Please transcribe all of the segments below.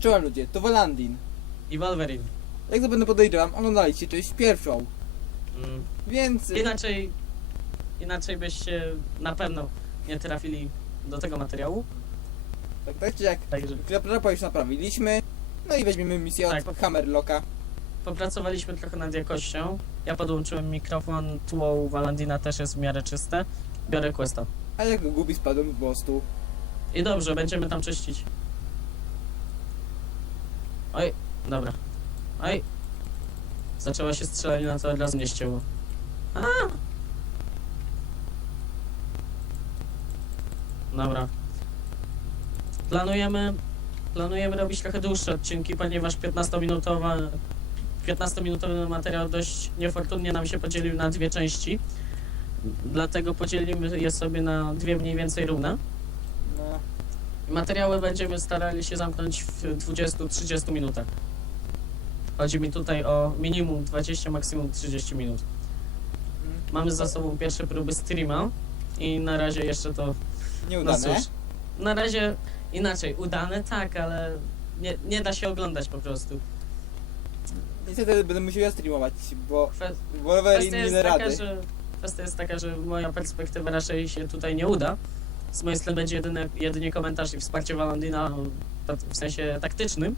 Czołem ludzie, to Walandin. I Wolverine. Jak zapewne podejrzewam, oglądaliście część pierwszą. Mm. Więc... Inaczej, inaczej byście na pewno nie trafili do tego materiału. Tak, tak czy jak? Także Klapra już naprawiliśmy. No i weźmiemy misję Tak. od Hammerlocka. popracowaliśmy trochę nad jakością. Ja podłączyłem mikrofon, tło u Walandina też jest w miarę czyste. Biorę questa. A jak gubi spadłem z mostu. I dobrze, będziemy tam czyścić. Oj, dobra. Oj. Zaczęła się strzelanie, to od razu mnie ścięło. A! Dobra. Planujemy, planujemy robić trochę dłuższe odcinki, ponieważ 15-minutowa 15-minutowy materiał dość niefortunnie nam się podzielił na dwie części. Dlatego podzielimy je sobie na dwie mniej więcej równe. No. Materiały będziemy starali się zamknąć w 20-30 minutach. Chodzi mi tutaj o minimum 20, maksimum 30 minut. Mm. Mamy za sobą pierwsze próby streama i na razie jeszcze to. No Nieudane. cóż, na razie inaczej, udane tak, ale nie, nie da się oglądać po prostu. Niestety będę musiał ja streamować, bo Kwe- Wolverine nie da taka, rady. że, kwestia jest taka, że moja perspektywa raczej się tutaj nie uda. Z mojej strony będzie jedyne, jedynie komentarz i wsparcie Walandina w sensie taktycznym.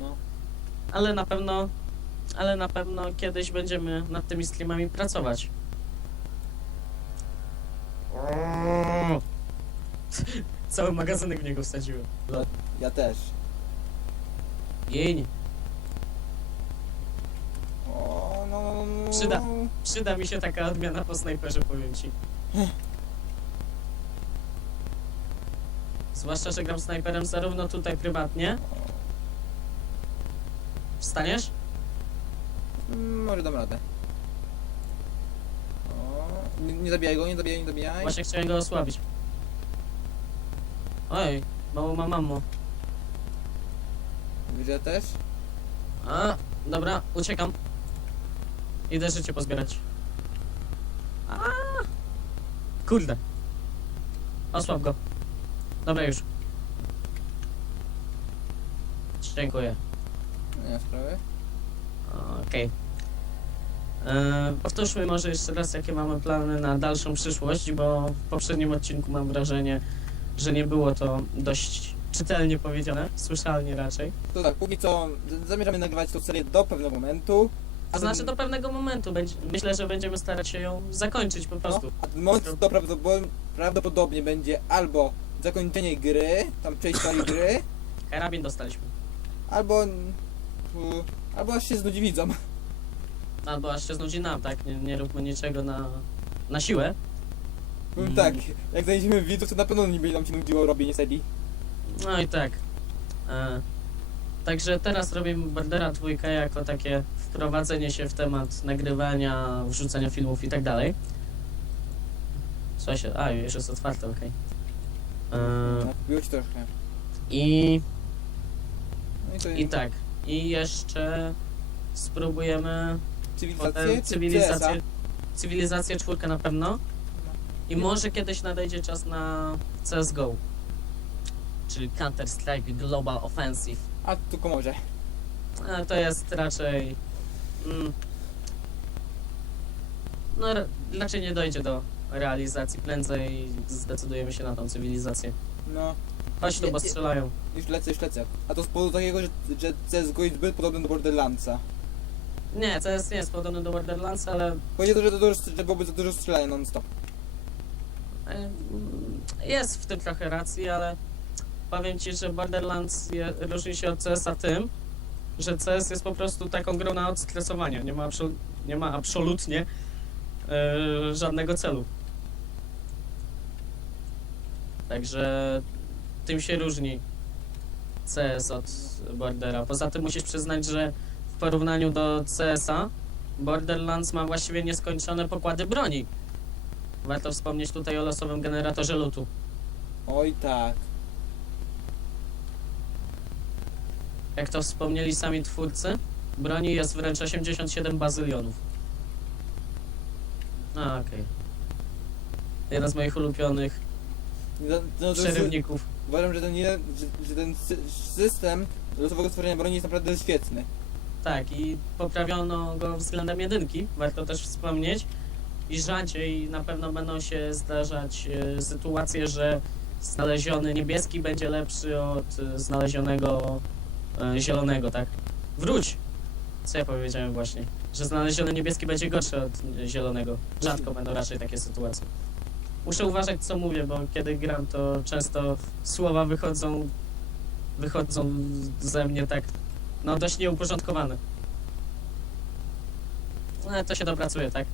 No. ale na pewno, ale na pewno kiedyś będziemy nad tymi streamami pracować. Cały magazynek w niego wsadziłem. Ja też. Jień, O, no, no, no. Przyda. przyda mi się taka odmiana po snajperze, powiem ci. Zwłaszcza, że gram snajperem zarówno tutaj prywatnie. Wstaniesz? Mm, Może dam radę. O, nie, nie zabijaj go, nie zabijaj, nie zabijaj. Właśnie chciałem go osłabić. Oj, mało ma mamo. Widzę też. A, dobra, uciekam. Idę życie pozbierać. A, kurde. Osłab go. Dobra już. Dziękuję. Nie ma sprawy. Okej. E, Powtórzmy może jeszcze raz, jakie mamy plany na dalszą przyszłość, bo w poprzednim odcinku mam wrażenie, że nie było to dość czytelnie powiedziane, słyszalnie raczej. To tak, póki co z- zamierzamy nagrywać tą serię do pewnego momentu. To znaczy do pewnego momentu. Będzie, myślę, że będziemy starać się ją zakończyć po No, prostu. a ten moment to prawdopodobnie, prawdopodobnie będzie albo zakończenie gry, tam część całej gry, Karabin dostaliśmy. albo... mm, albo aż się znudzi widzom. Albo aż się znudzi nam, tak? Nie, nie róbmy niczego na, na siłę. Powiem Mm. tak, jak znajdziemy widzów, to na pewno nie będzie nam się nudziło robienie serii. No i tak. E, także teraz robimy Bardera dwójkę jako takie wprowadzenie się w temat nagrywania, wrzucania filmów i tak dalej. Się... A, już jest otwarte, okej. Ci trochę. I... No i to I tak. I jeszcze spróbujemy cywilizację, potem cywilizację, cywilizację czwórkę na pewno. I może kiedyś nadejdzie czas na CSGO. Czyli Counter Strike Global Offensive. A tylko może. A, to jest raczej. Mm, no, ra- raczej nie dojdzie do realizacji. Prędzej zdecydujemy się na tą cywilizację. No, Chodź tu, bo strzelają. już lecę, już lecę. A to z powodu takiego, że, że CSGO jest zbyt podobny do Borderlandsa. Nie, jest, nie jest podobne do Borderlands, ale Chodzi o to, że, to dużo, że byłoby za dużo strzelania non-stop. e, jest w tym trochę racji, ale powiem ci, że Borderlands je, różni się od CS-a tym, że CS jest po prostu taką grą na odstresowanie. Nie ma, absol- nie ma absolutnie e, żadnego celu. Także tym się różni CS od Bordera. Poza tym musisz przyznać, że w porównaniu do CS-a Borderlands ma właściwie nieskończone pokłady broni. Warto wspomnieć tutaj o losowym generatorze lutu. Oj tak. Jak to wspomnieli sami twórcy, broni jest wręcz 87 bazylionów. A, okej. Jeden z moich ulubionych No, no, to przerywników. uważam, że ten, jeden, że, że ten sy- system losowego stworzenia broni jest naprawdę świetny. Tak, i poprawiono go względem jedynki, warto też wspomnieć. I rzadziej na pewno będą się zdarzać e, sytuacje, że znaleziony niebieski będzie lepszy od e, znalezionego e, zielonego, tak? Wróć! Co ja powiedziałem właśnie? Że znaleziony niebieski będzie gorszy od e, zielonego. Rzadko będą raczej takie sytuacje. Muszę uważać co mówię, bo kiedy gram to często słowa wychodzą wychodzą ze mnie tak no dość nieuporządkowane. No, Ale to się dopracuje, tak?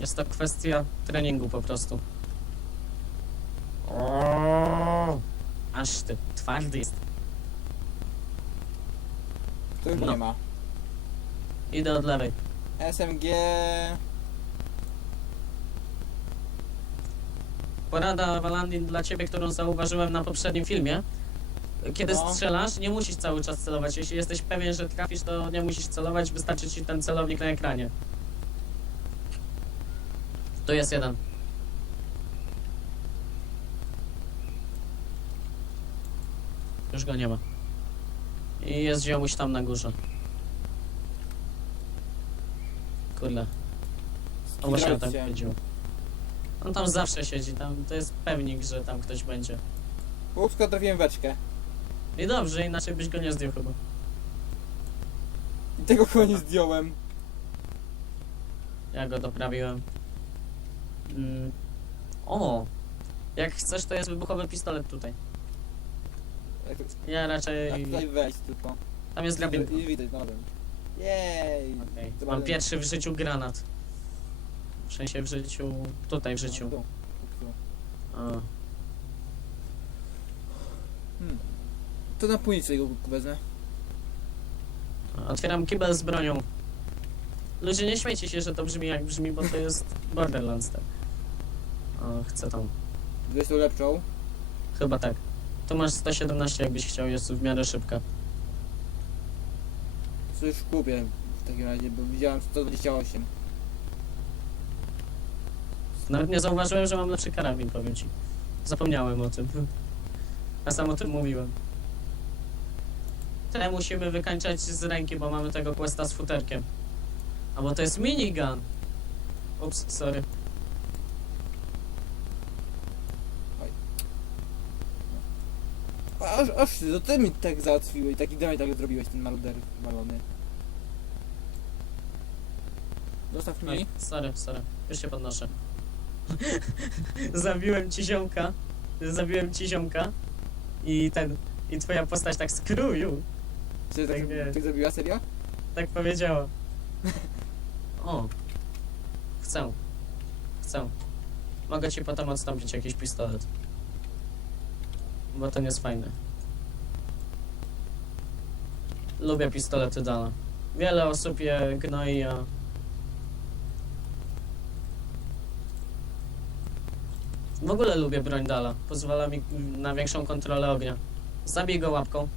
Jest to kwestia treningu po prostu. O, Aż ty, twardy jest. To już No. nie ma. Idę od lewej. SMG... Porada Walandin dla ciebie, którą zauważyłem na poprzednim filmie. Kiedy No. strzelasz, nie musisz cały czas celować. Jeśli jesteś pewien, że trafisz, to nie musisz celować, wystarczy ci ten celownik na ekranie. Tu jest jeden. Już go nie ma. I jest ziomuś tam na górze. Kurde. O, właśnie Skidajcie. chodziło. On tam zawsze siedzi, tam to jest pewnik, że tam ktoś będzie. Łupsko trafiłem beczkę. I dobrze, inaczej byś go nie zdjął chyba. I tego chyba nie zdjąłem. Ja go doprawiłem. Mm. O! Jak chcesz, to jest wybuchowy pistolet tutaj. Jak, to- Ja jak raczej... tutaj wejść tylko. Tam jest drabinka. I widać, no wiem. Jej! Okej. Mam pierwszy w życiu granat. W sensie w życiu... Tutaj w życiu. A. Hmm. To na półnicę go wezmę. Otwieram kibel z bronią. Ludzie, nie śmiejcie się, że to brzmi jak brzmi, bo to jest Borderlands, tak. O, chcę tam. Weź tą lepszą. Chyba tak. Tu masz 117, jakbyś chciał, jest w miarę szybka. Co już kupię w takim razie, bo widziałem 128. Nawet nie zauważyłem, że mam lepszy karabin, powiem ci. Zapomniałem o tym. A sam o tym mówiłem. Tyle musimy wykańczać z ręki, bo mamy tego questa z futerkiem. A bo to jest minigun. Ups, sorry. Aż, aż, to ty mi tak załatwiłeś, taki damage tak zrobiłeś, ten maruder walony. Zostaw mi. Oj, sorry, sorry. Już się podnoszę. Zabiłem ci ziomka. Zabiłem ci ziomka. I ten... I twoja postać tak skruju. Czy tak, tak wie. tak zrobiła, serio? Tak powiedziała. O. Chcę. Chcę. Mogę ci potem odstąpić jakiś pistolet. Bo to nie jest fajne. Lubię pistolety Dana. Wiele osób je gnoi, a... W ogóle lubię broń Dala. Pozwala mi na większą kontrolę ognia. Zabij go łapką.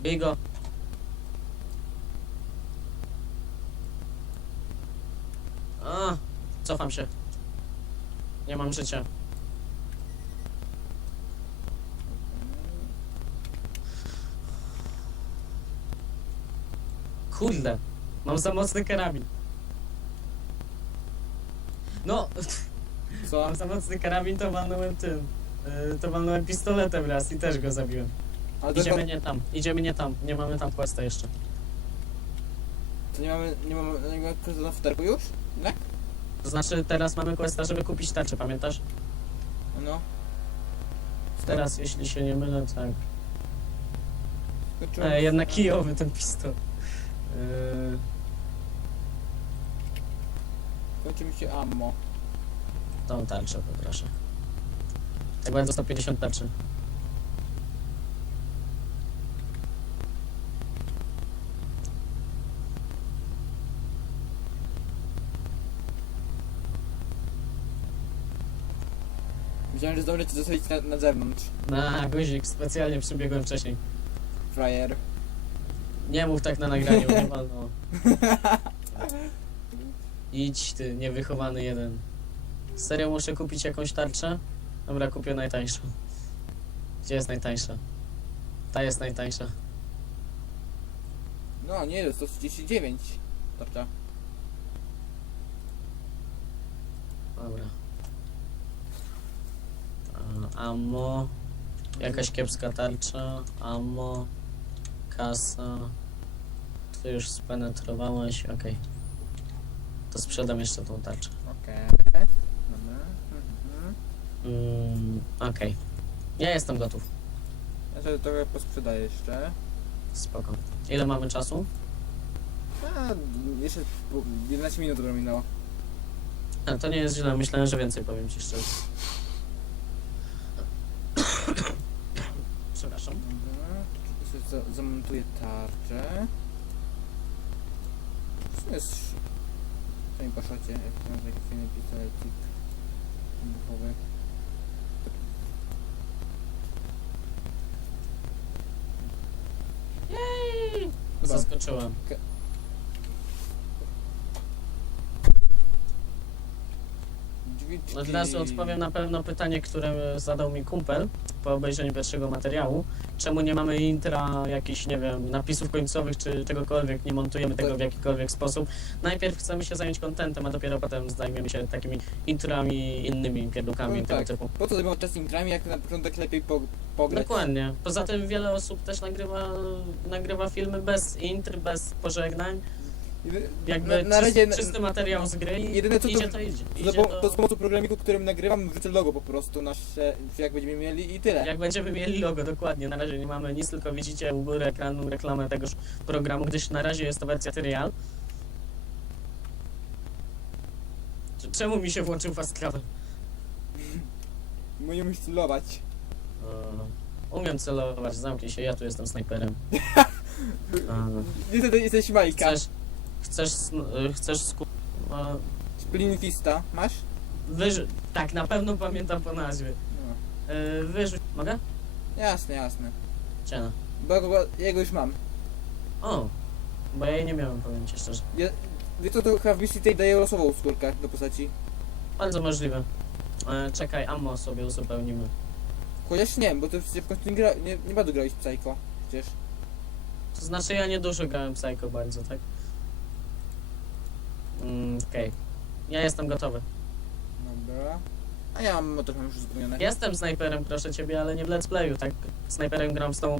Bij go. A, cofam się. Nie mam życia. Kurde, mam za mocny karabin. No, Co? mam za mocny karabin, to walnąłem tym. y, To walnąłem pistoletem raz i też go zabiłem. Ale to, Idziemy nie tam, idziemy nie tam, nie mamy tam questa jeszcze. to nie mamy, nie mamy, nie mamy kursu na futerku już? Tak? To znaczy teraz mamy questa, żeby kupić tarczę, pamiętasz? No. Teraz, jeśli się nie mylę, tak. Skończyłem. E, jednak kijowy ten pistol. Yy, się ammo. tą tarczę poproszę. Tak bardzo 150 tarczy. Myślałem, że zdążę cię zostawić na, na zewnątrz. Na guzik, specjalnie przybiegłem wcześniej. Frajer. Nie mów tak na nagraniu, nie wolno. Idź ty, niewychowany jeden. Serio muszę kupić jakąś tarczę? Dobra, kupię najtańszą. Gdzie jest najtańsza? Ta jest najtańsza. No nie, to 139. Tarcza. Dobra. A, ammo. Jakaś kiepska tarcza. Ammo. Kasa. Ty już spenetrowałeś, okej. To sprzedam jeszcze tą tarczę. Okej. Dobra. Mhm. Mm, okej. Ja jestem gotów. Ja sobie trochę posprzedaję jeszcze. Spoko. Ile mamy czasu? A, jeszcze po- 11 minut dopiero minęło. A, to nie jest źle, myślałem, że więcej powiem ci szczerze. Przepraszam. Dobra. Za zamontuję tarczę. W sumie jest... To mi poszocie, jak to mam taki fajny. Jej! Dobra. Zaskoczyłem. Od razu odpowiem na pewno pytanie, które zadał mi kumpel po obejrzeniu pierwszego materiału. Czemu nie mamy intra, jakichś, nie wiem, napisów końcowych, czy czegokolwiek, nie montujemy tego w jakikolwiek sposób. Najpierw chcemy się zająć contentem, a dopiero potem zajmiemy się takimi intrami, innymi pierdółkami No tego tak. typu. Po co zajmować czas intrami, jak na początek lepiej po, pograć? Dokładnie. Poza tym wiele osób też nagrywa, nagrywa filmy bez intr, bez pożegnań. Jakby na, na razie... czysty materiał z gry i Jedyne co to- idzie to idzie. To, idzie po, to- to z pomocą programiku, którym nagrywam, wrzucę logo po prostu nasze, jak będziemy mieli i tyle. Jak będziemy mieli logo, dokładnie. Na razie nie mamy nic, tylko widzicie u góry ekranu reklamę tegoż programu, gdyż na razie jest to wersja trial. Czemu mi się włączył fast travel? Nie umiesz celować. Eee, Umiem celować, zamknij się, ja tu jestem snajperem. Eee, Niestety jesteś Majka. Chcesz, chcesz, sn- y, chcesz sku... Splin Fista, masz? Wyż... Tak, na pewno pamiętam po nazwie. No. Eee, Wyrzuć... Mogę? Jasne, jasne. Ciena. Bo, bo jego już mam. O! Bo ja jej nie miałem, powiem ci szczerze. Ja, wie co, to misji tej daje losową skórkę do postaci. Bardzo możliwe. Eee, czekaj, ammo sobie uzupełnimy. Chociaż nie, bo to przecież w końcu nie, gra, nie, nie bardzo grałeś w Psycho. Przecież. To znaczy ja nie dużo grałem Psycho bardzo, tak? Mm, Okej. Ja jestem gotowy. Dobra. A ja mam mam już uzupełnione. Jestem snajperem, proszę ciebie, ale nie w let's playu, tak? Snajperem gram z tą